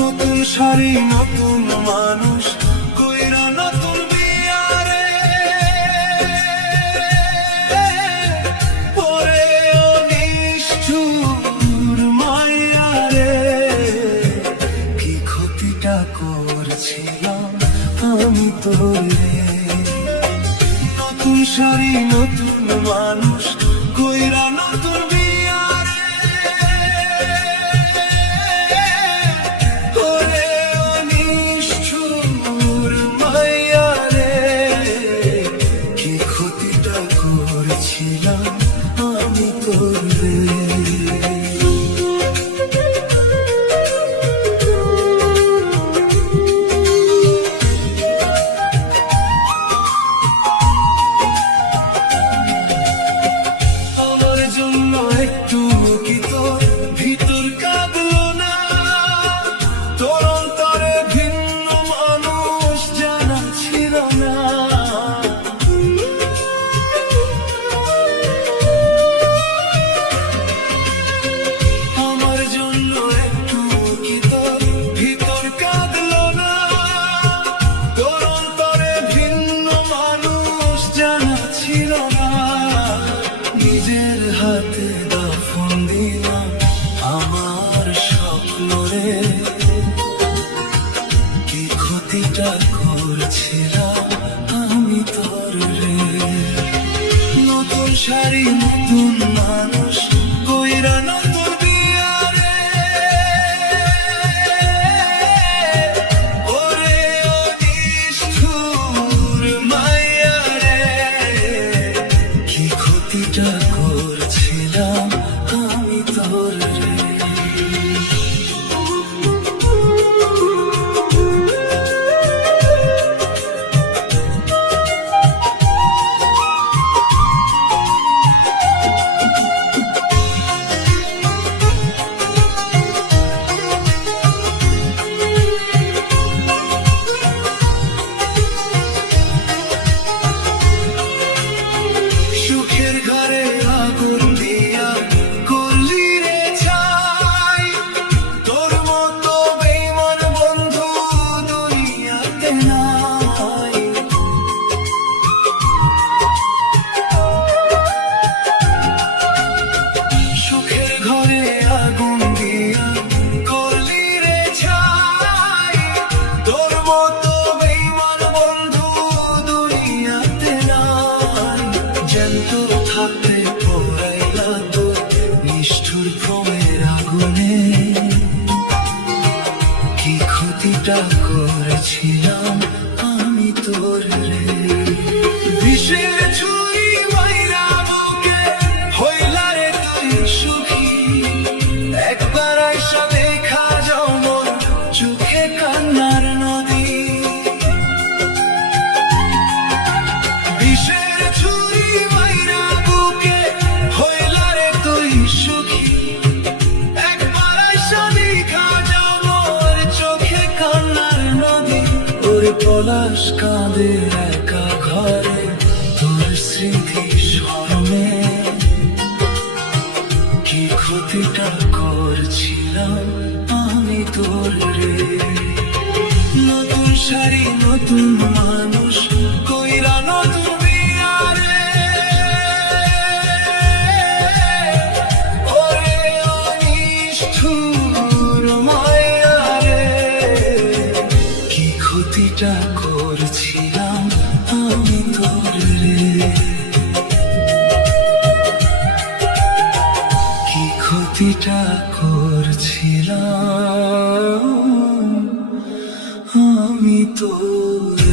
নতুন শাড়ি নতুন মানুষ কইরা নতুন বিয়ারে পরে নিষ্ঠুর মায়ারে কি ক্ষতিটা করছিলাম আমি তোরে। নতুন শাড়ি নতুন মানুষ কইরা নতুন আমি তোরে। আমার জন্য একটু কি তোর ভিতর কাঁদলো না? তোর অন্তরে ভিন্ন মানুষ জানা ছিল না। নিজের হাতে দাফন দিলাম আমার স্বপ্ন রে, কি ক্ষতিটা করছিলাম আমি তোর রে। নতুন শাড়ি নতুন মানুষ কইরা নতুন বিয়ারে ওরে নিষ্ঠুর মায়ারে কি ক্ষতিটা করছিলাম আমি তোর রে। সুখের ঘরে আগুন দিয়া করলি রে ছাই, তোর মতো বেঈমান বন্ধু দুনিয়াতে নাই। সুখের ঘরে আগুন দিয়া করলি রে ছাই, তোর মতো বেঈমান বন্ধু দুনিয়াতে নাই। জ্যান্ত থাকতে পোড়াইলা তোর নিষ্ঠুর ভ্রমের আগুনে, কি ক্ষতিটা করেছিলাম আমি তোর রে। বিষের ছুরি মাইরা বুকে হইলা রে তুই সুখী, একবার আইসা দেখা যাও মোর চোখে কান্নার নদী। বিষের ছুরি মাইরা বুকে হইলা রে তুই সুখী, একবার আইসা দেখা যাও মোর চোখে কান্নার নদী। ওরে পলাশ কাঁদে একা ঘরে তোর স্মৃতি স্মরণে, কি ক্ষতিটা করছিলাম আমি তোর রে। নতুন শাড়ি নতুন মানুষ কইরা নতুন বিয়ারে ওরে নিষ্ঠুর মায়ারে কি ক্ষতিটা করছিলাম আমি তোর রে। কি ক্ষতিটা করছিলাম আমি তোর